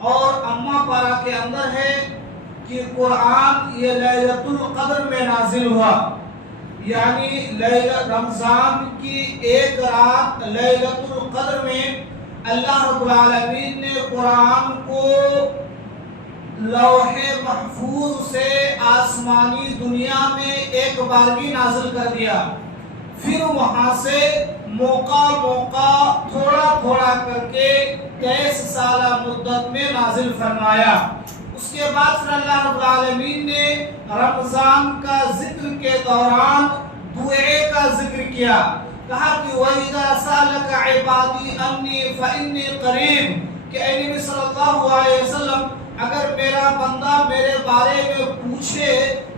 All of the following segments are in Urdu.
اور اما پارہ کے اندر ہے کہ قرآن یہ لیلۃ القدر میں نازل ہوا، یعنی رمضان کی ایک رات لیلۃ القدر میں اللہ رب العالمین نے قرآن کو لوح محفوظ سے آسمانی دنیا میں ایک بارگی نازل کر دیا، پھر وہاں سے موقع تھوڑا تھوڑا کر کے 23 سالہ مدت میں نازل فرمایا۔ اس کے بعد پھر اللہ رب العالمین نے رمضان کا ذکر کے دوران دعائے کا ذکر کیا، کہا کہ وَإِذَا سَأَلَكَ عِبَادِي أَنِّي فَإِنِّي قَرِيبٌ، کہ اے نبی صلی اللہ علیہ وسلم اگر میرا بندہ میرے بارے میں پوچھے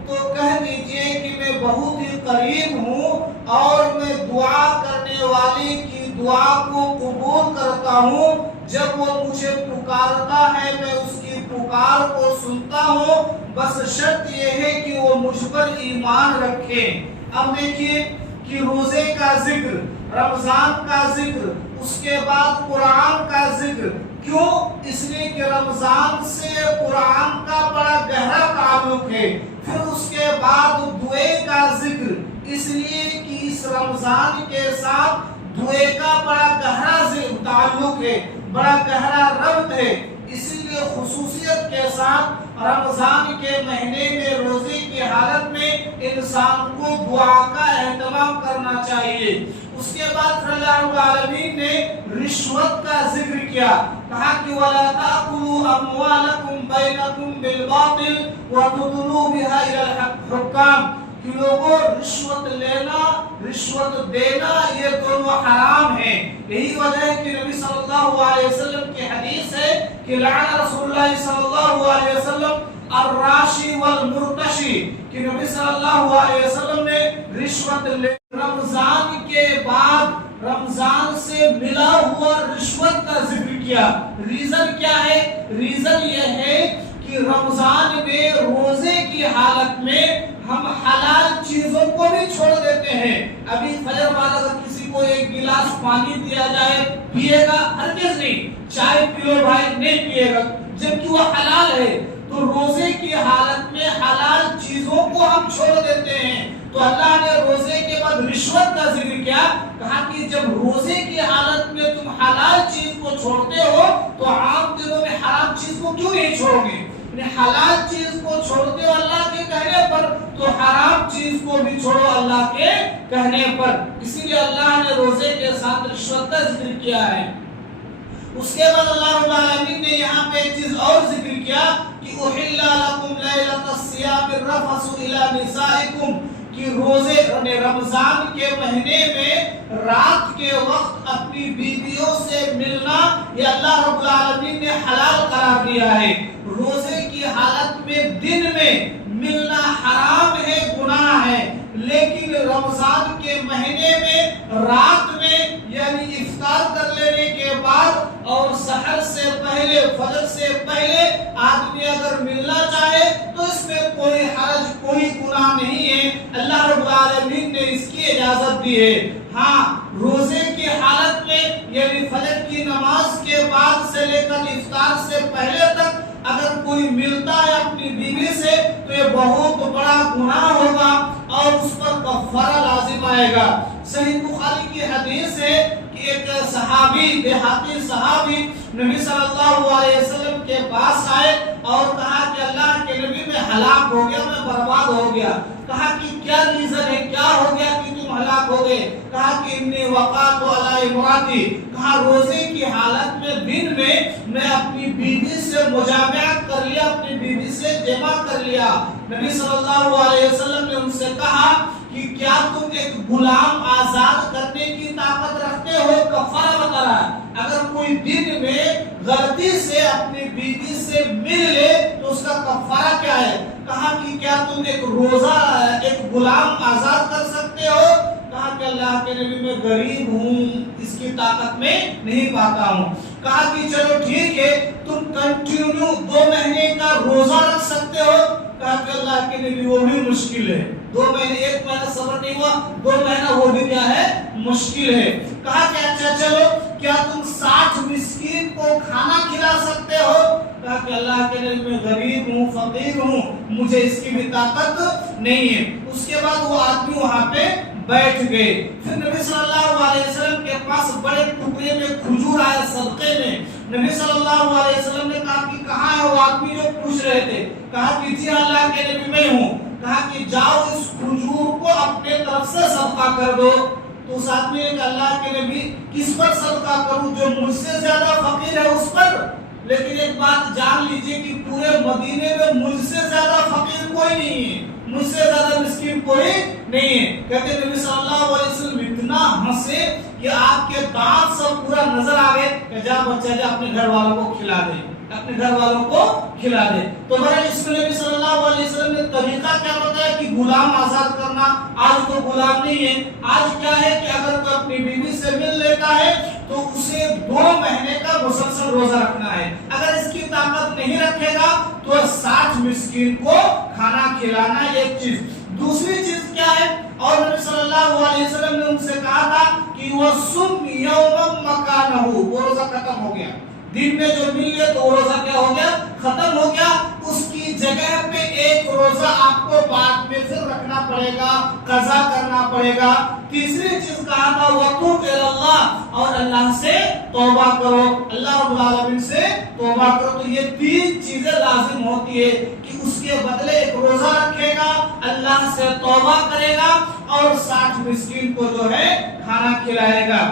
تو کہہ دیجئے کہ میں بہت ہی قریب ہوں اور میں دعا کرنے والے کی دعا کو قبول کرتا ہوں، جب وہ مجھے پکارتا ہے میں اس کی پکار کو سنتا ہوں، بس شرط یہ ہے کہ وہ مجھ پر ایمان رکھے۔ اب دیکھیے کہ روزے کا ذکر، رمضان کا ذکر، اس کے بعد قرآن کا ذکر، کیوں؟ اس لیے کہ رمضان سے قرآن کا بڑا گہرا تعلق ہے۔ پھر اس کے بعد دعائے کا ذکر، اس لیے کہ اس رمضان کے ساتھ دعائے کا بڑا گہرا تعلق ہے، بڑا گہرا ربط ہے، اسی لیے خصوصیت کے ساتھ رمضان کے مہینے میں روزے کی حالت میں انسان کو دعا کا اہتمام کرنا چاہیے۔ اس کے بعد پھر اللہ رب العالمین نے رشوت کا ذکر کیا، کہا کہ وَلَا تَأْكُلُوا أَمْوَالَكُمْ بَيْنَكُمْ بِالْبَاطِلِ وَتُدْلُوا بِهَا إِلَى الْحُكَّامِ، کہ لوگوں رشوت لینا رشوت دینا یہ دونوں حرام ہیں۔ یہی وجہ ہے کہ نبی صلی اللہ علیہ وسلم کی حدیث ہے کہ لعن رسول اللہ صلی اللہ علیہ وسلم الراشی والمرتشی، کہ نبی صلی اللہ علیہ وسلم نے رشوت لے رمضان کے بعد رمضان سے ملا ہوا رشوت کا ذکر کیا۔ ریزن کیا ہے؟ ریزن یہ ہے کہ رمضان میں روزے کی حالت میں ہم حلال چیزوں کو بھی چھوڑ دیتے ہیں۔ ابھی فجر بعد اگر کسی کو ایک گلاس پانی دیا جائے پیے گا؟ ہرگز نہیں۔ چائے پیو بھائی، نہیں پیے گا جبکہ وہ حلال ہے۔ تو روزے کی حالت میں حلال چیزوں کو ہم چھوڑ دیتے ہیں۔ تو اللہ نے روزے کے بعد رشوت کا ذکر کیا، کہا کہ جب روزے کی حالت میں تم حلال چیز کو چھوڑتے ہو تو عام دنوں میں حرام چیز کو کیوں نہیں چھوڑو گے؟ حلال چیز کو چھوڑتے ہو اللہ کے کہنے پر تو حرام چیز کو بھی چھوڑو اللہ کے کہنے پر۔ اسی لیے اللہ نے روزے کے ساتھ رشوت کا ذکر کیا ہے۔ اس کے بعد اللہ رب العالمین نے یہاں پہ ایک چیز اور ذکر کیا کہ احل لکم لیلۃ الصیام الرفث الی نسائکم، کہ روزے رمضان کے مہینے میں رات کے وقت اپنی بیویوں سے ملنا یہ اللہ رب العالمین نے حلال قرار دیا ہے۔ روزے کی حالت میں دن میں ملنا حرام ہے، گناہ ہے، لیکن رمضان کے مہینے میں رات میں یعنی افطار کر لینے کے بعد اور سحر سے پہلے فجر سے پہلے آدمی اگر ملنا چاہے تو اس میں کوئی حرج کوئی گناہ نہیں ہے، اللہ رب العالمین نے اس کی اجازت دی ہے۔ ہاں، روزے کی حالت میں یعنی فجر کی نماز کے بعد سے لے کر افطار سے پہلے تک اگر کوئی ملتا ہے اپنی بیوی سے تو یہ بہت بڑا گناہ ہوگا اور اس پر کفارہ لازم آئے گا۔ صحیح بخاری کی حدیث ہے کہ ایک صحابی دیہاتی صحابی نبی صلی اللہ علیہ وسلم کے پاس آئے اور کہا کہ اللہ کے نبی میں ہلاک ہو گیا، میں برباد ہو گیا۔ کہا کہ کیا ریزن ہے، کیا ہو گیا کہ تم ہلاک ہو گئے؟ کہا کہ انی وقعت علی امراتی، کہا روزے کی حالت میں دن میں اپنی بیوی سے مجامعت کر لیا، اپنی بیوی سے جمع کر لیا۔ نبی صلی اللہ علیہ وسلم نے ان سے کہا کہ کیا تم ایک غلام آزاد کرنے کی طاقت رکھتے ہو؟ کفارہ بتا رہا ہے۔ اگر کوئی دن میں غلطی سے اپنی بیوی سے مل لے تو اس کا کفارہ کیا ہے؟ کہا کہ کیا تم ایک روزہ ایک غلام آزاد کر سکتے ہو؟ کہا کہ اللہ کے نبی میں غریب ہوں، اس کی طاقت میں نہیں پاتا ہوں۔ کہا کہ چلو ٹھیک ہے، تم کنٹینیو 2 مہینے کا روزہ رکھ سکتے ہو؟ کہا کہ اللہ کے نبی وہ بھی مشکل ہے، 2 مہینے 1 مہینہ صبر نہیں ہوا، 2 مہینہ وہ بھی کیا ہے؟ مشکل ہے۔ کہا کہ اچھا چلو کیا تم 60 مسکین کو کھانا کھلا سکتے ہو؟ فقیر ہوں، مجھے اس کی بھی طاقت نہیں ہے۔ اس کے بعد وہ آدمی وہاں پہ بیٹھ گئے۔ پھر نبی صلی اللہ علیہ وسلم کے پاس بڑے ٹکڑے میں کھجور آیا صدقے میں۔ نبی صلی اللہ علیہ وسلم نے کہا کہ کہاں ہے وہ آدمی جو پوچھ رہے تھے؟ کہا کہ جی اللہ کے نبی میں ہوں۔ کہا کہ جاؤ اس کھجور کو اپنے طرف سے صدقہ کر دو۔ تو اس آدمی نے کہا اللہ کے نبی کس پر صدقہ کروں؟ جو مجھ سے زیادہ فقیر ہے اس پر؟ لیکن ایک بات جان لیجئے کہ پورے مدینے میں مجھ سے زیادہ فقیر کوئی نہیں ہے، مجھ سے زیادہ مسکین کوئی نہیں ہے۔ کہتے نبی صلی اللہ علیہ وسلم اتنا ہنسے کہ آپ کے دانت سب پورا نظر آ گئے کہ جا بچہ جا اپنے گھر والوں کو کھلا دے، اپنے گھر والوں کو کھلا دے۔ تو بہرحال اس میں نبی صلی اللہ علیہ وسلم نے طریقہ کیا بتایا کہ غلام آزاد کرنا۔ آج تو غلام نہیں ہے، آج کیا ہے کہ اگر کوئی اپنی بیوی سے مل لیتا ہے تو اسے 2 مہینے کا مسلسل روزہ رکھنا ہے۔ اگر اس کی طاقت نہیں رکھے گا تو 60 مسکین کو کھانا کھلانا ایک چیز۔ دوسری چیز کیا ہے؟ اور نبی صلی اللہ علیہ وسلم نے ان سے کہا تھا کہ وَصُمْ يَوْمًا مَكَانَهُ، وہ روزہ ختم ہو گیا، دن میں جو مل گیا تو وہ روزہ کیا ہو گیا؟ ختم ہو گیا۔ اس کی جگہ پہ ایک روزہ آپ کو بعد میں پھر رکھنا پڑے گا، قضا کرنا پڑے گا۔ تیسری چیز کہا تھا وَتُوبْ إِلَى اللَّهِ، اور اللہ سے توبہ کرو، اللہ رب العالمین سے توبہ کرو۔ تو یہ 3 چیزیں لازم ہوتی ہے کہ اس کے بدلے ایک روزہ رکھے گا، اللہ سے توبہ کرے گا اور 60 مسکین کو جو ہے کھانا کھلائے گا۔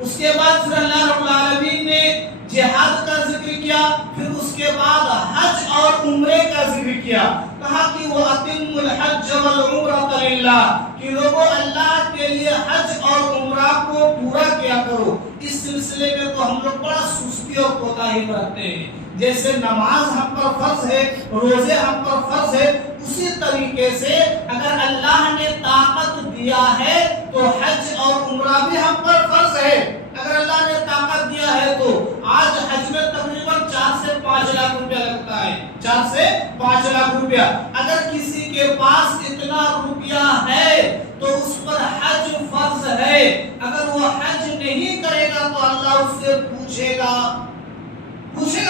اس کے بعد پھر اللہ رب العالمین نے جہاد کا ذکر کیا، پھر اس کے بعد حج اور عمرے کا ذکر کیا۔ کہا کہ وہ اتم الحج والعمرۃ للہ، کہ لوگوں اللہ کے لیے حج اور عمرہ کو پورا کیا کرو۔ اس سلسلے میں تو ہم لوگ بڑا سستی اور کوتاہی برتتے ہیں۔ جیسے نماز ہم پر فرض ہے، روزے ہم پر فرض ہے، اسی طریقے سے اگر اللہ نے طاقت دیا ہے تو حج اور عمرہ بھی ہم پر فرض ہے۔ اگر اللہ نے طاقت دیا ہے تو آج حج میں تقریباً 4 سے 5 لاکھ روپیہ لگتا ہے، 4 سے 5 لاکھ روپیہ۔ اگر کسی کے پاس اتنا روپیہ ہے تو اس پر حج فرض ہے۔ اگر وہ حج نہیں کرے گا تو اللہ اس سے پوچھے گا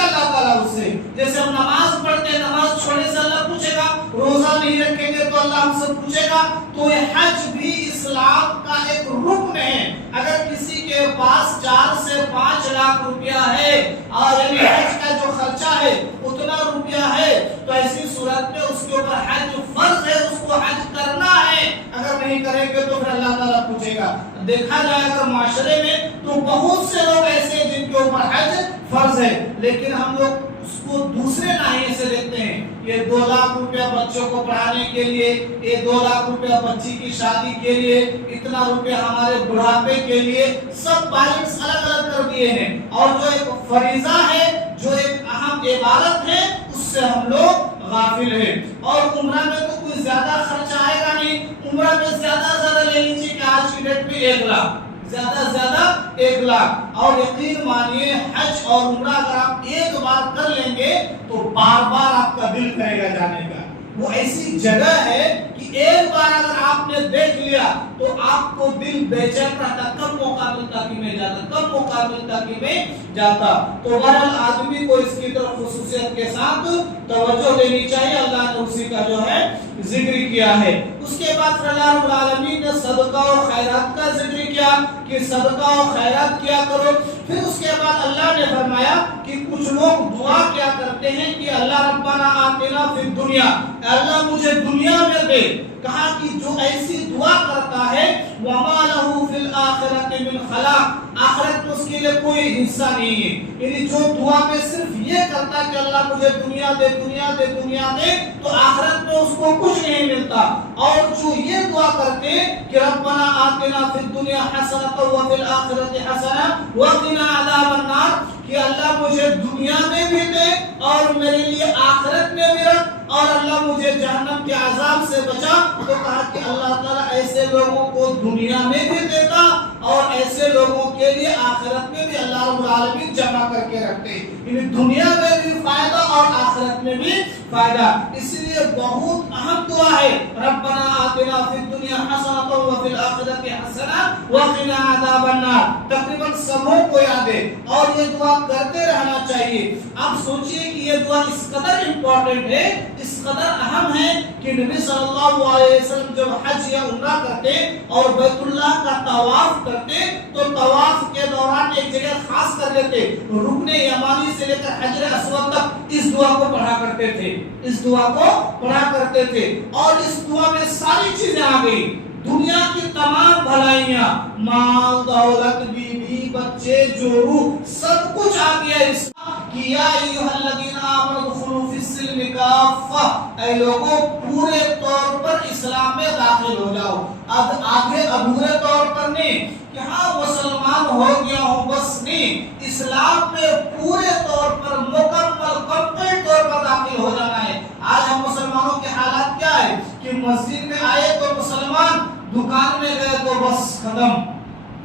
اللہ تعالیٰ اس سے۔ جیسے ہم نماز پڑھتے ہیں، نماز چھوڑنے سے اللہ پوچھے گا، روزہ نہیں رکھیں گے تو اللہ ہم سے پوچھے گا۔ تو یہ حج بھی اسلام کا ایک رکن ہے۔ اگر کسی کے پاس 4 سے 5 لاکھ روپیہ ہے اور یعنی حج کا جو خرچہ ہے اتنا روپیہ ہے تو ایسی صورت میں اس کے اوپر حج فرض ہے، اس کو حج کرنا ہے۔ اگر نہیں کریں گے تو پھر اللہ تعالیٰ پوچھے گا۔ دیکھا جائے اگر معاشرے میں تو بہت سے لوگ ایسے ہیں جن کے اوپر حج فرض ہے، لیکن ہم لوگ اس کو دوسرے ناحیے سے دیکھتے ہیں۔ یہ 2 لاکھ روپیہ بچوں کو پڑھانے کے لیے، یہ 2 لاکھ روپیہ بچی کی شادی کے لیے، اتنا روپیہ ہمارے بڑھاپے کے لیے، سب بیلنس الگ الگ کر دیے ہیں۔ اور جو ایک فریضہ ہے، جو ایک اہم عبادت ہے، اس سے ہم لوگ غافل ہیں۔ اور عمرہ میں تو کوئی زیادہ خرچہ آئے گا نہیں۔ عمرہ میں زیادہ لے لیجیے کہ آج کی ڈیٹ میں 1 لاکھ، زیادہ 1 لاکھ۔ اور یقین مانیے حج اور عمرہ اگر آپ ایک بار کر لیں گے تو بار بار آپ کا دل کرے گا جانے کا۔ وہ ایسی جگہ ہے کہ ایک بار اگر آپ نے دیکھ لیا تو آپ کو دل بے چین رہتا، کب موقع ملتا کہ میں جاتا، کب موقع ملتا کہ میں جاتا۔ تو بہرحال آدمی کو اس کی طرف خصوصیت کے ساتھ توجہ دینی چاہیے۔ اللہ نے اسی کا جو ہے ذکر کیا ہے۔ اس کے بعد اللہ رب العالمین نے صدقہ و خیرات کا ذکر کیا کہ صدقہ و خیرات کیا کرو۔ پھر اس کے بعد اللہ نے فرمایا کہ کچھ لوگ دعا کیا کرتے ہیں کہ اللہ ربنا آتنا فی الدنیا، اللہ مجھے دنیا میں دے۔ کہا کہ جو ایسی دعا کرتا ہے وما له فی الآخرۃ من خلاق، آخرت میں اس کے لیے کوئی حصہ نہیں ہے۔ یعنی جو دعا میں صرف یہ کرتا کہ اللہ مجھے دنیا دے دنیا دے دنیا دے، تو آخرت میں اس کو کچھ نہیں ملتا۔ اور جو یہ دعا کرتے کہ ربنا آتنا فی الدنیا حسنۃ وفی الآخرۃ حسنۃ وقنا عذاب النار، کہ اللہ مجھے دنیا میں بھی دے اور میرے لیے آخرت میں بھی رکھ، اور اللہ مجھے جہنم کے عذاب سے بچا۔ تو کہا کہ اللہ تعالیٰ ایسے لوگوں کو دنیا میں بھی دیتا اور ایسے لوگوں کے لیے آخرت میں بھی اللہ رب العالمین جمع کر کے رکھتے، یعنی دنیا میں بھی فائدہ اور آخرت میں بھی فائدہ. اس لیے بہت اہم دعا ہے ربنا آتنا فی الدنیا حسنۃ وفی الآخرۃ حسنۃ وقنا عذاب النار. تقریباً سبوں کو یاد ہے اور یہ دعا کرتے رہنا چاہیے. اب سوچئے کہ یہ دعا اس قدر امپورٹنٹ ہے, اس قدر اہم ہے کہ نبی صلی اللہ علیہ وسلم جب حج یا عمرہ کرتے اور بیت اللہ کا طواف کرتے تو طواف کے دوران ایک جگہ خاص کر لیتے, رکن یمانی سے لے کر حجر اسود تک اس دعا کو پڑھا کرتے تھے, اس دعا کو پڑھا کرتے تھے. اور اس دعا میں ساری چیزیں آ گئی, دنیا کی تمام بھلائیاں, مال دولت, بیوی بچے, جو روح, سب کچھ آ گیا اس کہ یا ایھا الذین آمنوا ادخلوا فی السلم کافہ, اے لوگوں پورے طور پر اسلام میں داخل ہو جاؤ. اب آگے ادھورے طور پر نہیں کہ ہاں مسلمان ہو گیا ہوں بس نہیں, اسلام میں پورے طور پر مکمل کمپلیٹ طور پر داخل ہو جانا ہے. آج ہم مسلمانوں کے حالات کیا ہے کہ مسجد میں آئے تو مسلمان, دکان میں گئے تو بس ختم.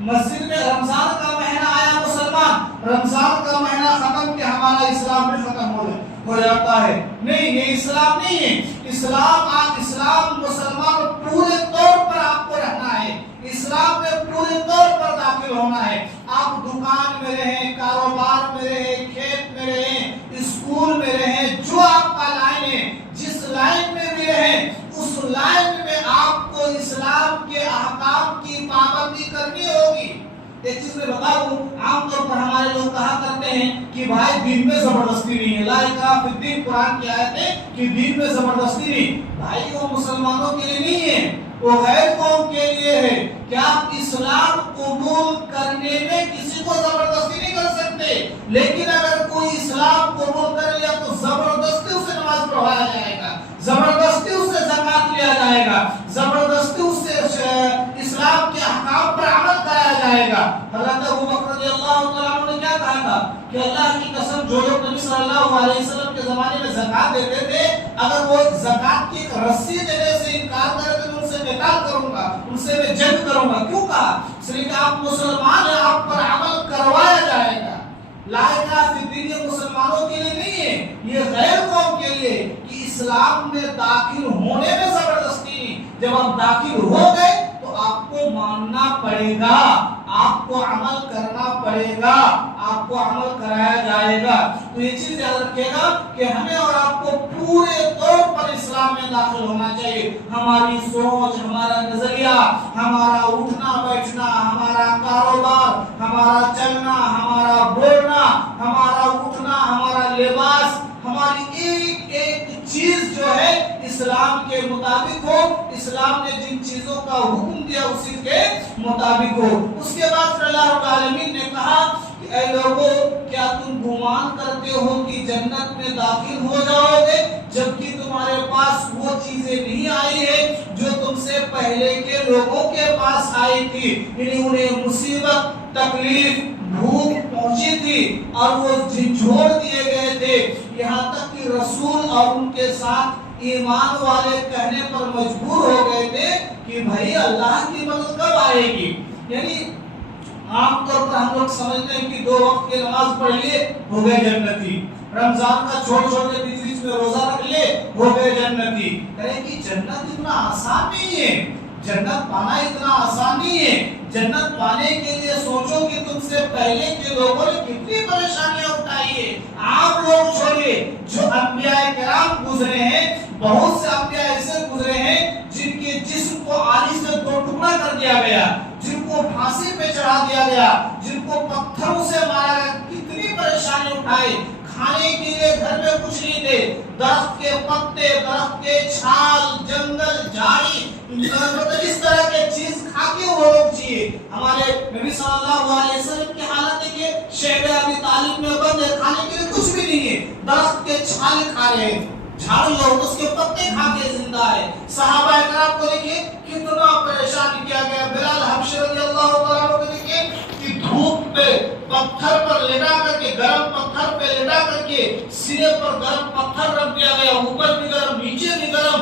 مسجد میں رمضان کا مہینہ آیا مسلمان, رمضان کا مہینہ ختم کہ ہمارا اسلام بھی ختم ہو جاتا ہے. نہیں, یہ اسلام نہیں ہے. اسلام مسلمان پورے طور پر آپ کو رہنا ہے, اسلام میں پورے طور پر داخل ہونا ہے. آپ دکان میں رہیں, کاروبار میں رہیں, کھیت میں رہیں, اسکول میں رہیں, جو آپ کا لائن ہے, جس لائن میں بھی رہیں اس لائن میں آپ کو اسلام کے احکام کی پابندی کرنی ہوگی. ایک چیز میں بتا دوں, عام طور پر ہمارے لوگ کہا کرتے ہیں کہ بھائی دین میں زبردستی نہیں ہے, لا اکراہ فی الدین, قرآن کی آیت ہے کہ دین میں زبردستی نہیں. بھائی وہ مسلمانوں کے لیے نہیں ہے, وہ غیر قوم کے لیے ہے. کیا آپ اسلام قبول کرنے میں کسی کو زبردستی نہیں کر سکتے, لیکن اگر کوئی اسلام قبول کر لیا تو زبردستی اسے نماز پڑھایا جائے گا, زبردستی اس سے زکات لیا جائے گا, زبردستی اس سے اسلام کے احکام پر عمل کرایا جائے گا. حضرت ابوبکر رضی اللہ تعالیٰ عنہ نے کیا کہا تھا کہ اللہ کی قسم, جو لوگ نبی صلی اللہ علیہ وسلم کے زمانے میں زکات دیتے تھے, اگر وہ زکات کی ایک رسی دینے سے انکار کرے تو ان سے قتال کروں گا, ان سے میں جنگ کروں گا. کیوں کہا؟ اس لیے کہ آپ مسلمان ہیں, آپ پر عمل کروایا جائے گا. لا اکراہ فی الدین یہ مسلمانوں کے لیے نہیں ہے, یہ غیر قوم کے لیے کہ اسلام میں داخل ہونے میں زبردستی نہیں. جب آپ داخل ہو گئے تو آپ کو ماننا پڑے گا, آپ کو عمل کرنا پڑے گا, آپ کو عمل کرایا جائے گا. تو یہ چیز یاد رکھیے گا کہ ہمیں اور آپ کو پورے طور پر اسلام میں داخل ہونا چاہیے. ہماری سوچ, ہمارا نظریہ, ہمارا اٹھنا بیٹھنا, ہمارا کاروبار, ہمارا چلنا, ہمارا بولنا, ہمارا اٹھنا, ہمارا لباس, ہماری ایک ایک چیز جو ہے اسلام کے مطابق ہو, اسلام نے جن چیزوں کا حکم دیا اسی کے مطابق ہو. اس کے بعد پھر اللہ رب العالمین نے کہا کہ اے لوگوں, کیا تم گمان کرتے ہو کہ جنت میں داخل ہو جاؤ گے جبکہ تمہارے پاس وہ چیزیں نہیں آئی ہے جو تم سے پہلے کے لوگوں کے پاس آئی تھی. یعنی انہیں مصیبت, تکلیف, بھوک پہنچی تھی اور وہ جھنجھوڑ دیے گئے تھے, یہاں تک کہ رسول اور ان کے ساتھ ایمان والے کہنے پر مجبور ہو گئے تھے کہ بھائی اللہ کی مدد کب آئے گی. یعنی عام طور پر ہم لوگ سمجھتے ہیں کہ 2 وقت کی نماز پڑھ لیے ہو گئے جنتی, رمضان کا چھوڑ کے بیچ بیچ میں روزہ رکھ لے ہو گئے جنتی. کہے کہ جنت اتنا آسان نہیں ہے, جنت پانا اتنا آسان نہیں ہے. جنت پانے کے لیے سوچو کہ تم سے پہلے کے لوگوں نے کتنی پریشانیاں اٹھائی ہے. آپ لوگ چھوڑیے, جو انبیاء کرام گزرے ہیں, بہت سے انبیاء ایسے گزرے ہیں جن کے جسم کو آری سے 2 ٹکڑا کر دیا گیا, جن کو پھانسی پہ چڑھا دیا گیا, جن کو پتھروں سے مارا گیا, کتنی پریشانی اٹھائی. کھانے کے لیے گھر میں کچھ نہیں تھے, درخت کے پتے, درخت کے چھال, جنگل, جھاڑی, اس طرح کے چیز کھا کے وہ لوگ جیے. ہمارے نبی صلی اللہ علیہ وسلم کی حالت دیکھیے, شیب ابی طالب میں بند ہے, کھانے کے لیے کچھ بھی نہیں ہے, درخت کے چھال کھا رہے ہیں, جھاڑو اور اس کے پتے کھا کے زندہ ہے. صحابہ کرام کو دیکھیے کتنا پریشان کیا گیا. بلال حبشی رضی اللہ تعالیٰ عنہ کو دیکھیے کہ دھوپ پہ پتھر پر لٹا کر کے, گرم پتھر پہ لٹا کر کے سینے پر گرم پتھر رکھ دیا گیا, اوپر بھی گرم, نیچے بھی گرم,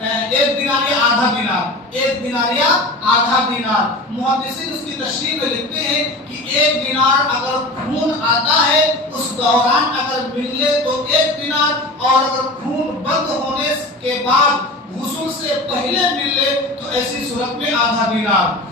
ایک دینار یا آدھا دینار، ایک دینار یا آدھا دینار۔ محدثین اس کی تشریح میں لکھتے ہیں کہ ایک دینار اگر خون آتا ہے اس دوران اگر مل لے تو ایک دینار، اور اگر خون بند ہونے کے بعد غسل سے پہلے مل لے تو ایسی صورت میں آدھا دینار۔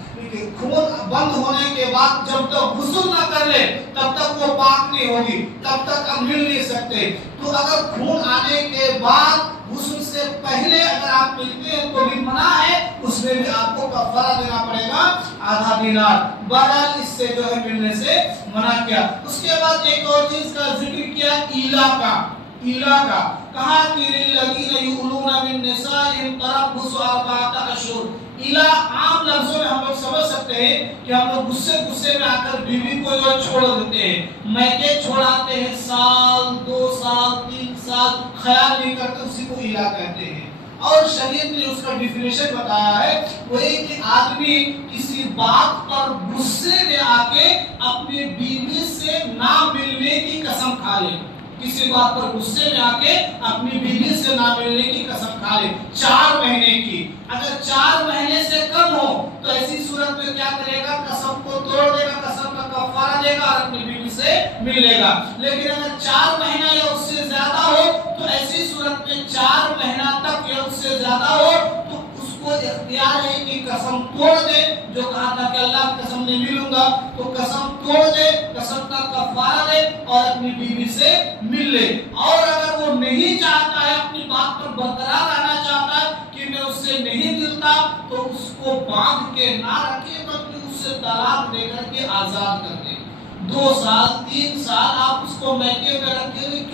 خون بند ہونے کے بعد جب تک غسل نہ کر لے تب تک وہ پاک نہیں ہوگی، تب تک ہم مل نہیں سکتے۔ تو اگر خون آنے کے بعد غسل سے پہلے اگر آپ ملتے ہیں تو بھی منع ہے، اس میں بھی آپ کو کفارہ دینا پڑے گا آدھا دینار۔ بہرحال اس سے جو ہے ملنے سے منع کیا۔ اس کے بعد ایک اور چیز کا ذکر کیا، ایلا کا۔ ایلا کا کہا کہ للذین یؤلون من نسائهم تربص اربعۃ اشہر۔ ایلا عام لفظوں میں ہم لوگ سمجھ سکتے ہیں کہ ہم لوگ غصے میں آ کر بیوی کو جو چھوڑ دیتے ہیں، میکے چھوڑاتے ہیں، سال 2 سال 3 سال خیال نہیں کرتے، اسی کو ایلا کہتے ہیں۔ اور شریعت نے اس کا ڈیفینیشن بتایا ہے، وہ یہ کہ آدمی کسی بات پر غصے میں آ کے اپنی بیوی سے نہ ملنے کی قسم کھا لے، کسی بات پر غصے میں آ کے اپنی بیوی سے نہ ملنے کی قسم کھا لے 4 مہینے کی۔ اگر 4 مہینے سے کم ہو تو ایسی صورت میں کیا کرے گا، قسم کو توڑ دے گا، قسم کا کفارہ دے گا اور اپنی بیوی سے مل لے گا۔ لیکن اگر 4 مہینہ یا اس سے زیادہ ہو تو ایسی صورت میں 4 مہینہ تک یا اس سے زیادہ ہو تو اس کو اختیار ہے کہ قسم توڑ دے، جو کہا تھا کہ اللہ کی قسم نہیں ملوں گا، تو قسم توڑ دے، قسم کا کفارہ دے اور اپنی بیوی سے مل لے۔ اور اگر وہ نہیں چاہتا ہے، اپنی بات پر برقرار رہنا چاہتا ہے کہ میں اس سے نہیں ملتا، تو اس کو باندھ کے نہ رکھے بلکہ اس سے طلاق دے کر کے آزاد کر دے۔ 2 سال 3 سال آپ اس کو میکے میں رکھے ہوئے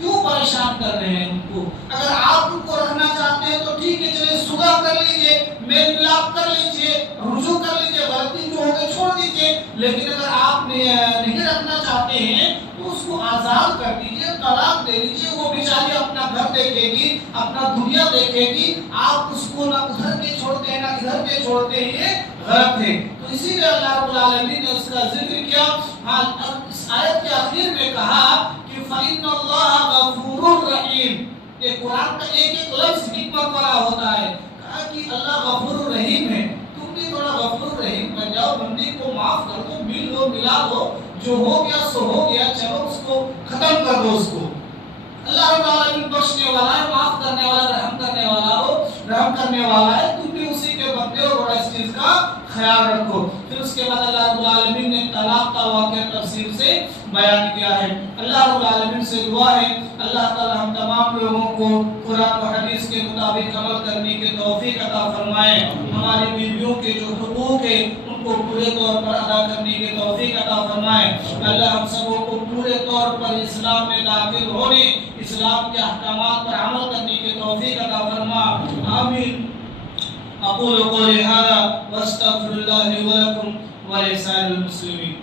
کیوں پریشان کر رہے ہیں ان کو؟ اگر آپ ان کو رکھنا چاہتے ہیں تو ٹھیک ہے، چلے صلح کر لیجئے، میل ملاپ کر لیجئے، رجوع کر لیجئے، غلطی جو ہوگی چھوڑ دیجئے۔ لیکن اگر آپ نہیں رکھنا چاہتے ہیں تو اس کو آزاد کر دیجئے، طلاق دے دیجئے۔ وہ بیچاری اپنا گھر دیکھے گی، اپنا دنیا دیکھے گی، آپ اس کو نہ ادھر کے چھوڑتے ہیں نہ ادھر کے چھوڑتے ہیں، یہ غلط ہے۔ تو اسی لیے اللہ رب العالمین نے اس کا ذکر کیا۔ اس آیت کے آخر میں کہا کہ فَإِنَّ اللَّهَ غَفُورٌ رَحِيمٌ۔ یہ قرآن کا ایک لفظ حکمت والا ہوتا ہے۔ کہا کہ اللہ غفور رحیم ہے، تم بھی تھوڑا غفور رحیم بن جاؤ، بندی کو معاف کر دو، مل لو ملا لو، جو ہو گیا سو ہو گیا، چلو اس کو ختم کر دو۔ اس کو اللہ رب العالمین بخشنے والا ہے، معاف کرنے والا، رحم کرنے والا ہے، تم بھی اسی کے بندے ہو، اور اس چیز کا خیال رکھو۔ پھر اس کے بعد اللہ رب العالمین نے طلاق کا واقعہ تفصیل سے بیان کیا ہے۔ اللہ رب العالمین سے دعا ہے اللہ تعالی ہم تمام لوگوں کو قرآن و حدیث کے مطابق عمل کرنے کی توفیق عطا فرمائے۔ ہماری بیویوں کے جو حقوق ہیں ان کو پورے طور پر ادا کرنے کی توفیق عطا فرمائے۔ اللہ ہم سب کو پورے طور پر اسلام میں داخل ہونے، اسلام کے احکامات پر عمل کرنے کی توفیق عطا فرما۔ آمین۔ اقول قولی ھذا واستغفر اللہ لی ولکم ولسائر المسلمین۔